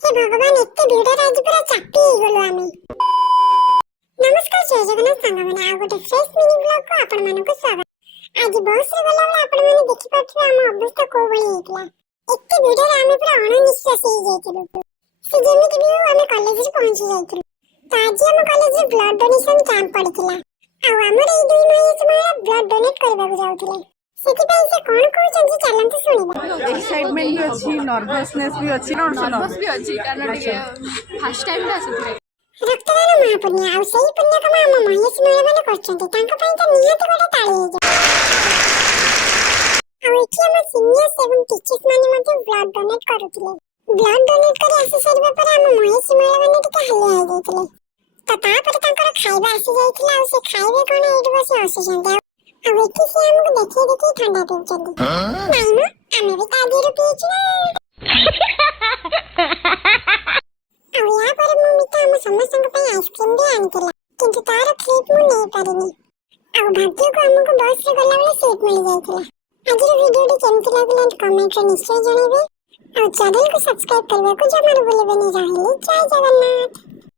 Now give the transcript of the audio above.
हे भगवान एते भिडर आज पूरा चापी गलो आमे। नमस्कार जय जगन्नाथ सांगा माने आ गोटे फ्रेश मिनी ब्लॉग को आपण मानको स्वागत। आज बस रे गला बेला आपण माने देखि पाथु हम अवस्था को बळी हेतला। एते भिडर आमे पूरा अणनिश्वास हे जायतिलु। से जेमिति भी आमे कॉलेज रे पहुंची जायतिलु। तो आज हम कॉलेज रे ब्लड डोनेशन कैंप पड़ितला। आ हमर ए दुई मास समय ब्लड डोनेट करबा जाउतिले। सेति पई से कोन कहउछन जे चलंत सुनिबा। एक्साइटमेंट भी अछि, नर्वसनेस भी अछि, नर्वस भी अछि कारण टिके फर्स्ट टाइम रे आसी रक्तदान महापुण्य आ सही पुण्य कमा हम महेश मेळ माने करछन्ते तांका पई त नियत गोटे ताळी हे जा। आ एठी हम सीनियर्स एवं टीचर्स माने मते ब्लड डोनेट करूतिले। ब्लड डोनेट करे आसी सरबा पर हम महेश मेळ माने टिके हल्ले आ जायतिले। त ता पर तांकर खाइबा आसी जायतिला आ से खाइबे कोन एठी बसे हसुछन्ते। आ एठी से हमको देखि ठंडा पिउछन्ते। नाइ न आमे भी ता देरु पिउछु। समस्तक पे आइसक्रीम भी आनितला किंतु तार क्लिप मु नै पारिनी आ भाग्य को हमको बस रे गला बेले सीट मिल जायतिला। आज रे वीडियो टी केमति लागला कमेंट रे निश्चय जणाइबे और चैनल को सब्सक्राइब करबा को जमार बोलबे नै रहले। जय जगन्नाथ।